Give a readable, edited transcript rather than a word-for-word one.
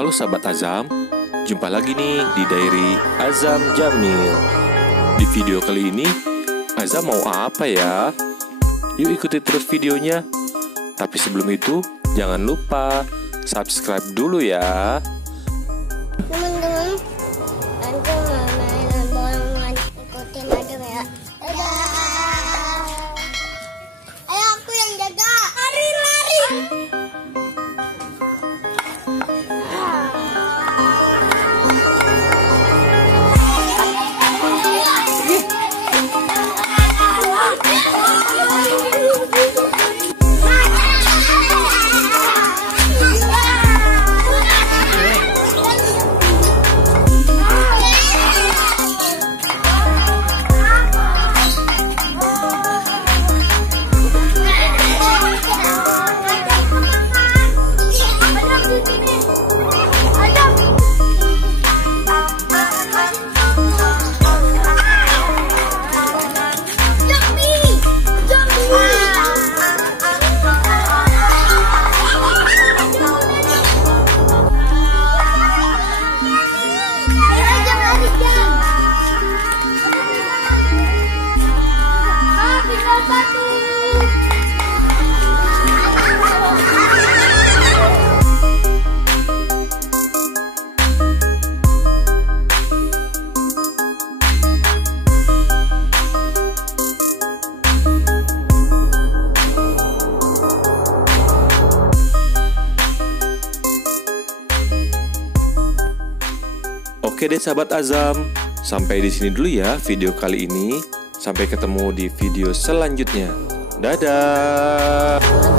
Halo sahabat Azam, jumpa lagi nih di Diary Azam Jamil. Di video kali ini, Azam mau apa ya? Yuk ikuti terus videonya. Tapi sebelum itu, jangan lupa subscribe dulu ya. Teman-teman, nanti mau mainan bola, ikutin aja ya. Dadah. Ayo aku yang jaga. Lari. Oke deh sahabat Azam, sampai di sini dulu ya video kali ini. Sampai ketemu di video selanjutnya. Dadah.